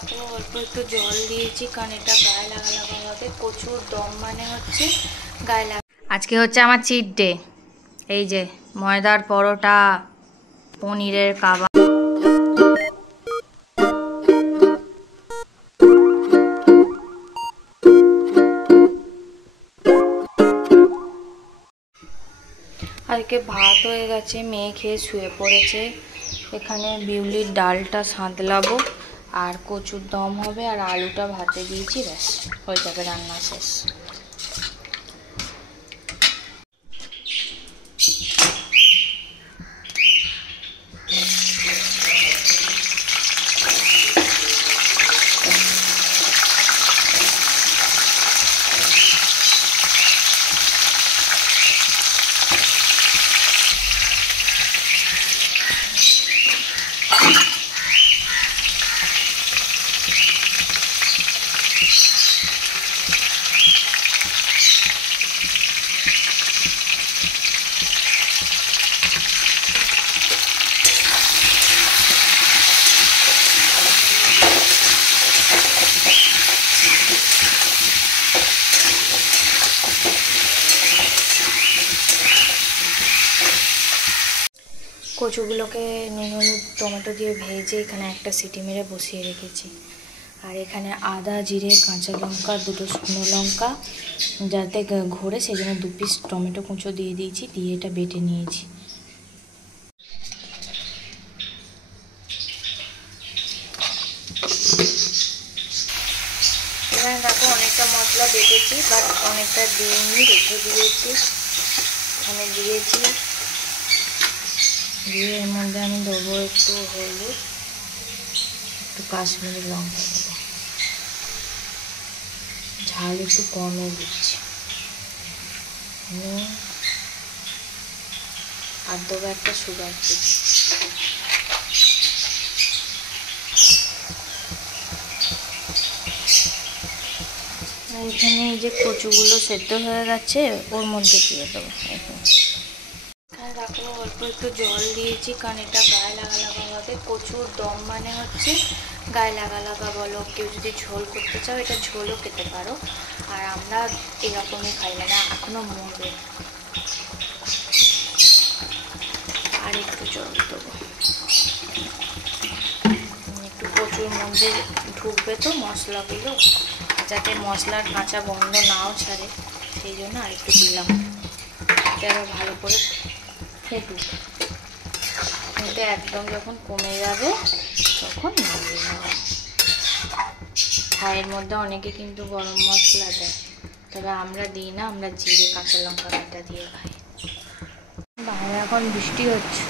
দেখো অল্প একটু জল দিয়েছি, কারণ এটা গায়ে লাগা হবে। কচুর দম মানে হচ্ছে গায়ে লাগা। আজকে হচ্ছে আমার চিট ডে। এই যে ময়দার পরোটা, পনিরের কাবাব। আজকে ভাত হয়ে গেছে, মেয়ে খেয়ে শুয়ে পড়েছে। এখানে বিউলির ডালটা সাঁতলাবো, আর কচুর দম হবে, আর আলুটা ভাতে দিয়েছি, ব্যাস হয়ে যাবে, রান্না শেষ। কচুগুলোকে নুন হলুদ টমেটো দিয়ে ভেজে এখানে একটা সিটি মেরে বসিয়ে রেখেছি। আর এখানে আদা, জিরে, কাঁচা লঙ্কা, দুটো শুকনো লঙ্কা যাতে ঘোরে সেই জন্য 2 পিস টমেটো কুঁচো দিয়ে দিয়েছি, দিয়ে এটা বেটে নিয়েছি। এখানে দেখো অনেকটা মশলা বেটেছি, বাট অনেকটা দিইনি, রেখে দিয়েছি। এখানে দিয়েছি, দিয়ে এর মধ্যে আমি দেবো একটু হলুদ, একটু কাশ্মীরি লঙ্কা দেবো, ঝাল একটু কমে দিচ্ছি, আর দেবো একটা সুগার ফ্রি। এখানে এই যে কচুগুলো সেদ্ধ হয়ে গেছে, ওর মধ্যে দিয়ে দেবো। দেখো অল্প একটু জল দিয়েছি, কারণ এটা গায়ে লাগা হবে। কচুর দম মানে হচ্ছে গায়ে লাগা বলো, কেউ যদি ঝোল করতে চাও এটা ঝোলও খেতে পারো, আর আমরা এরকমই খাই, মানে এখনো মরবে। আর একটু জল দেবো, একটু কচুর মধ্যে ঢুকবে তো মশলাগুলো, যাতে মশলার কাঁচা গন্ধ নাও ছাড়ে, সেই জন্য আর একটু দিলাম। এটা ভালো করে ফুটুক, এটা একদম যখন কমে যাবে তখন নামিয়ে নেব। চায়ের মধ্যে অনেকে কিন্তু গরম মশলা দেয়, তবে আমরা দিই না, আমরা জিরে কাঁচা লঙ্কা বাটা দিয়ে খাই। বাইরে এখন বৃষ্টি হচ্ছে।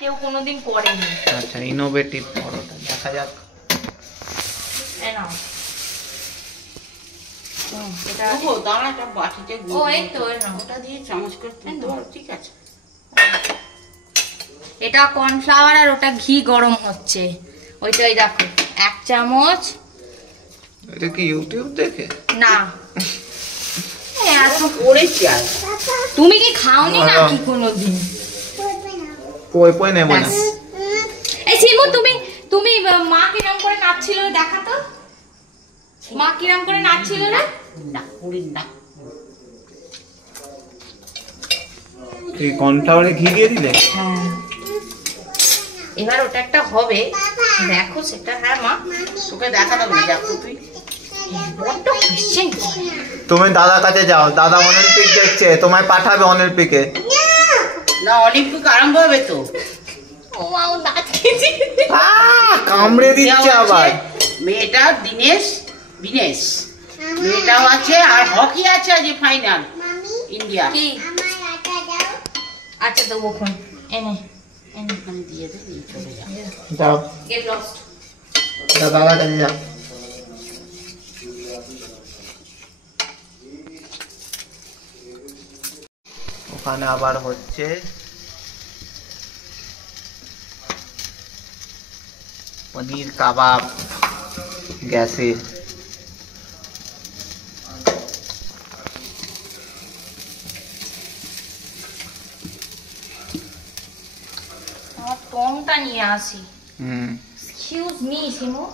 কেউ কোনোদিন করেনি। আচ্ছা, ইনোভেটিভ পরোটা দেখা যাক। এটা দানাটা বাটিতে ওটা দিয়ে চামচ করে তুলতে পারো, ঠিক আছে। এটা কর্নফ্লাওয়ার আর ওটা ঘি গরম হচ্ছে, ওইটাই দেখো 1 চামচ। এটা কি ইউটিউব দেখে? না, এত করেছি। তুমি কি খাওনি নাকি কোনোদিন? পয় নেব না। এই শিমু, তুমি মা কিরম করে নাচছিল দেখা তো, মা কিরম করে নাচছিল না? না পুরিন না। এই কর্নফ্লাওয়ারে ঘি দিয়ে দিলে? হ্যাঁ, এবার ওটা একটা হবে, দেখো সেটা। হ্যাঁ মা, তোকে দেখাতে হবে, দেখো তুই বড্ড খুশি। তুমি দাদার কাছে যাও, দাদা অলিম্পিক দেখছে, তোমায় পাঠাবে অলিম্পিকে। না, অলিম্পিক আরম্ভ হবে তো। ও মা, ও নাচছে, কামড়ে দিচ্ছে আবার। মেয়েটা বিনেশ, এটাও আছে আর হকি আছে আজ ফাইনাল ইন্ডিয়া। কি আচ্ছা দেবো ফোন এনে এনে এখানে দিয়ে দে, নিয়ে চলে যা। যাও গেট লস্ট। দাদার কাছে যাও। ওখানে আবার হচ্ছে পনির কাবাব গ্যাসে। আমার টংটা নিয়ে আসি। হুম এক্সকিউজ মি সিমু।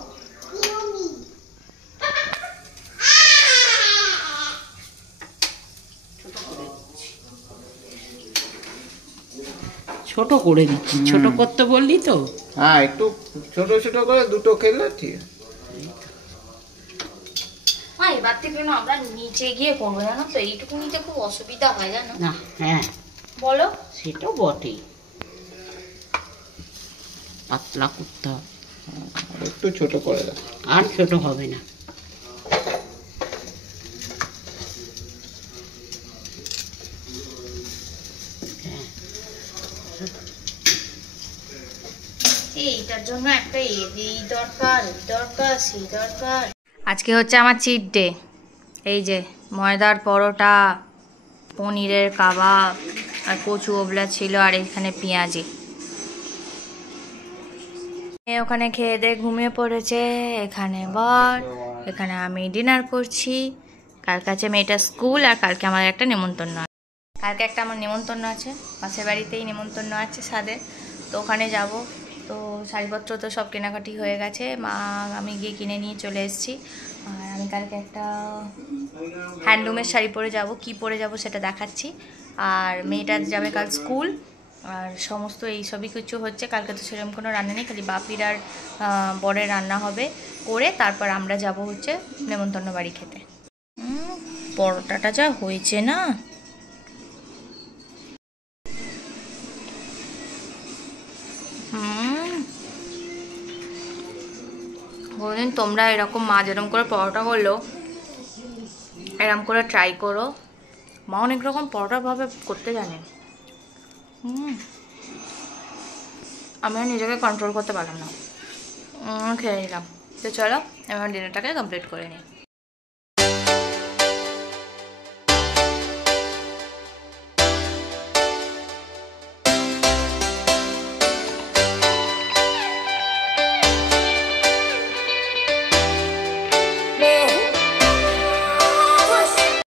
ছোট করে দিচ্ছি, ছোট করতে বললি তো। হ্যাঁ একটু ছোট ছোট করে দুটো খেলে ঠিক আছে। মা এবার থেকে না আমরা নিচে গিয়ে করবো জানো তো, এইটুকু নিতে খুব অসুবিধা হয় জানো। না হ্যাঁ বলো সেটাও বটেই, পাতলা করতে হবে, আর একটু ছোট করে দাও। আর ছোট হবে না। এইটার জন্য একটা এই দরকার দরকার সেই দরকার। আজকে হচ্ছে আমার চিট ডে। এই যে ময়দার পরোটা, পনিরের কাবাব আর কচু ওবলা ছিল, আর এখানে পেঁয়াজি। ওখানে খেয়ে দিয়ে ঘুমিয়ে পড়েছে, এখানে বর, এখানে আমি ডিনার করছি। কাল কাছে মেয়েটা স্কুল, আর কালকে আমার একটা নেমন্তন্ন আছে। কালকে একটা আমার নেমন্তন্ন আছে, পাশের বাড়িতেই নেমন্তন্ন আছে সাদের, তো ওখানে যাব। তো শাড়িপত্র তো সব কেনাকাটি হয়ে গেছে, মা আমি গিয়ে কিনে নিয়ে চলে এসেছি। আর আমি কালকে একটা হ্যান্ডলুমের শাড়ি পরে যাব, কি পরে যাব সেটা দেখাচ্ছি। আর মেয়েটা যাবে কাল স্কুল, আর সমস্ত এই সবই কিছু হচ্ছে। কালকে তো সেরকম কোনো রান্না নেই, খালি বাপির আর বরের রান্না হবে করে তারপর আমরা যাব হচ্ছে নেমন্তন্ন বাড়ি খেতে। পরোটাটা যা হয়েছে না, বললেন তোমরা এরকম মা যেরকম করে পরোটা করলো এরকম করে ট্রাই করো। মা অনেক রকম পরোটা ভাবে করতে জানে। আমি আর নিজেকে কন্ট্রোল করতে পারলাম না, খেয়ে নিলাম। তো চলো এবার ডিনারটাকে কমপ্লিট করে নিই।